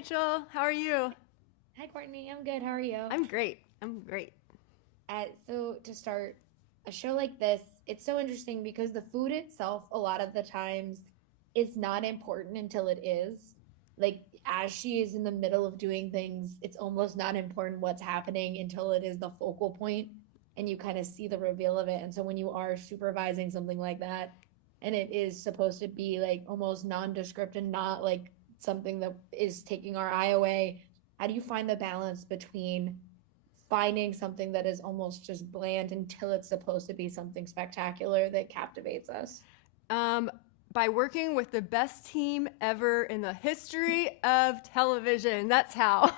Rachel. How are you? Hi, Courtney. I'm good. How are you? I'm great. I'm great. So to start a show like this, it's so interesting because the food itself, a lot of the times, is not important until it is. Like as she is in the middle of doing things, it's almost not important what's happening until it is the focal point and you kind of see the reveal of it. And so when you are supervising something like that, and it is supposed to be like almost nondescript and not like something that is taking our eye away, how do you find the balance between finding something that is almost just bland until it's supposed to be something spectacular that captivates us? Um, by working with the best team ever in the history of television. That's how.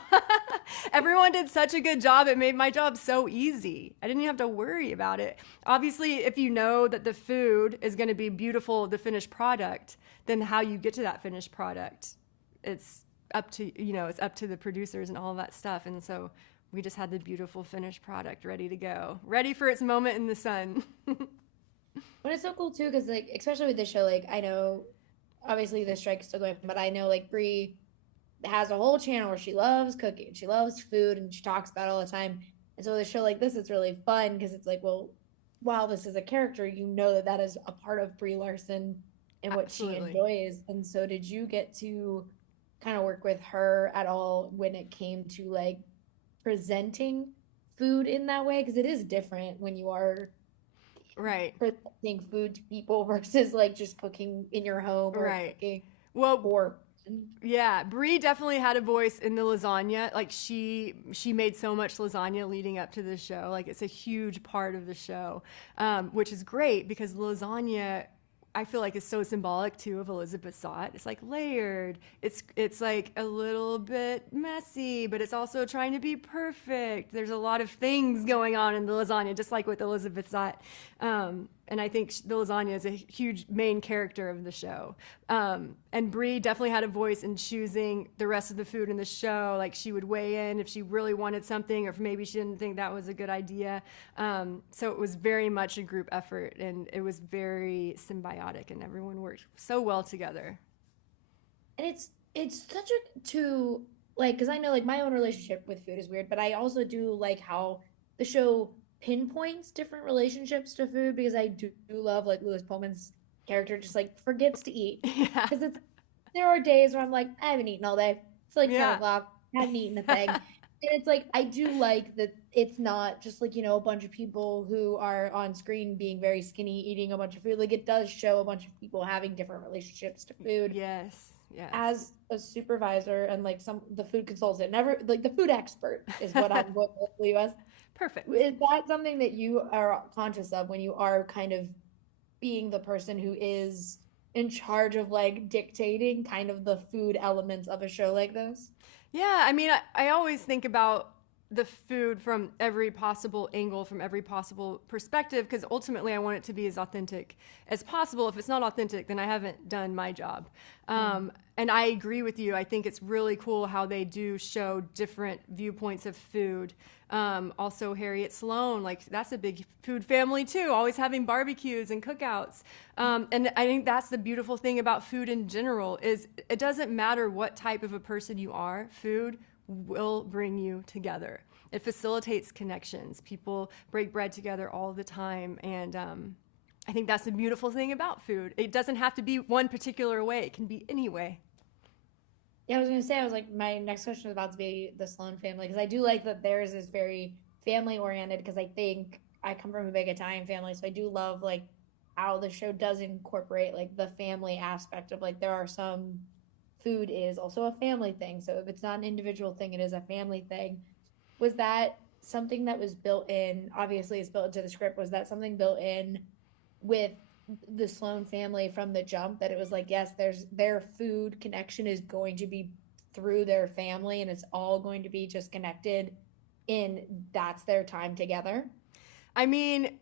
Everyone did such a good job. It made my job so easy. I didn't even have to worry about it. Obviously, if you know that the food is going to be beautiful, the finished product, then how you get to that finished product, it's it's up to the producers and all of that stuff. And so we just had the beautiful finished product ready to go, ready for its moment in the sun. But it's so cool too, because like especially with this show, like I know obviously the strike is still going, but I know like Brie has a whole channel where she loves cooking, she loves food, and she talks about it all the time. And so the show like this, it's really fun because it's like, well, while this is a character, you know that that is a part of Brie Larson and what she Absolutely. enjoys. And so, did you get to kind of work with her at all when it came to like presenting food in that way? Because it is different when you are Right. presenting food to people versus like just cooking in your home or Right. cooking Well, for a person. yeah, Brie definitely had a voice in the lasagna. Like she made so much lasagna leading up to the show. Like it's a huge part of the show, which is great because lasagna I feel like is so symbolic too of Elizabeth Sott. It's like layered. It's like a little bit messy, but it's also trying to be perfect. There's a lot of things going on in the lasagna, just like with Elizabeth Sott. And I think the lasagna is a huge main character of the show. And Brie definitely had a voice in choosing the rest of the food in the show. Like she would weigh in if she really wanted something, or if maybe she didn't think that was a good idea. So it was very much a group effort, and it was very symbiotic, and everyone worked so well together. And it's such a to like because I know like my own relationship with food is weird, but I also do like how the show pinpoints different relationships to food because I do love like Lewis Pullman's character just like forgets to eat Yeah, because it's there are days where I'm like I haven't eaten all day. It's like 10 yeah, o'clock. I haven't eaten a thing. And it's like I do like that it's not just like, a bunch of people who are on screen being very skinny, eating a bunch of food. Like it does show a bunch of people having different relationships to food yes, yes, as a supervisor and like some the food consultant, never like the food expert is what I'm going to leave us. perfect. Is that something that you are conscious of when you are kind of being the person who is in charge of like dictating kind of the food elements of a show like this? Yeah, I mean, I always think about the food from every possible angle, from every possible perspective, because ultimately I want it to be as authentic as possible. If it's not authentic, then I haven't done my job. Mm. And I agree with you. I think it's really cool how they do show different viewpoints of food. Also, Harriet Sloan, like that's a big food family too, always having barbecues and cookouts. And I think that's the beautiful thing about food in general is it doesn't matter what type of a person you are, food will bring you together. It facilitates connections. People break bread together all the time. And I think that's the beautiful thing about food. It doesn't have to be one particular way, it can be any way. Yeah, I was gonna say, I was like, my next question was about to be the Sloan family because I do like that theirs is very family oriented because I think I come from a big Italian family, so I do love like how the show does incorporate like the family aspect of like there are some food is also a family thing. So if it's not an individual thing, it is a family thing. Was that something that was built in? Obviously, it's built into the script. Was that something built in with the Sloan family from the jump that it was like, yes, there's their food connection is going to be through their family and it's all going to be just connected in that's their time together? I mean,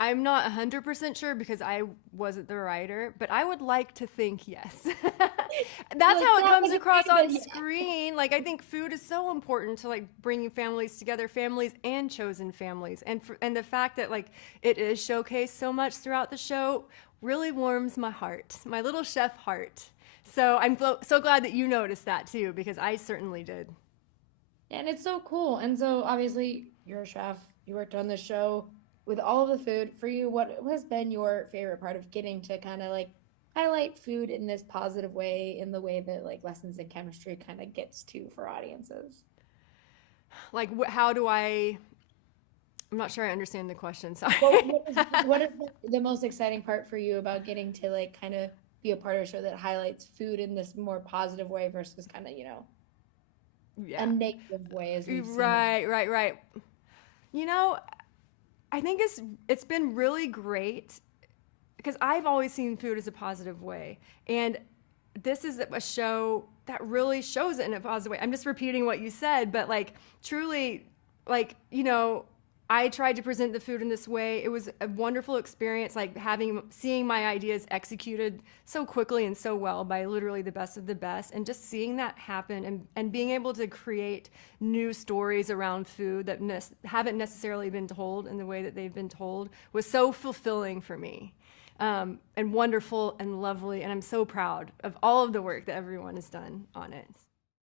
I'm not 100% sure because I wasn't the writer, but I would like to think yes. You're That's like, how it that comes was across a on good, screen. Like I think food is so important to like bringing families together, families and chosen families. And the fact that like it is showcased so much throughout the show really warms my heart, my little chef heart. So I'm so glad that you noticed that too, because I certainly did. And it's so cool. And so obviously you're a chef. You worked on the show with all of the food. For you, what has been your favorite part of getting to kind of like highlight food in this positive way, in the way that like lessons in chemistry kind of gets to for audiences? Like, how do I? I'm not sure I understand the question. Sorry. What is the most exciting part for you about getting to like kind of be a part of a show that highlights food in this more positive way versus kind of, a Yeah. negative way as we've seen it? Right. You know, I think it's been really great because I've always seen food as a positive way, and this is a show that really shows it in a positive way. I'm just repeating what you said, but like truly, like, I tried to present the food in this way. It was a wonderful experience, like seeing my ideas executed so quickly and so well by literally the best of the best, and just seeing that happen and being able to create new stories around food that haven't necessarily been told in the way that they've been told was so fulfilling for me. And wonderful and lovely, and I'm so proud of all of the work that everyone has done on it.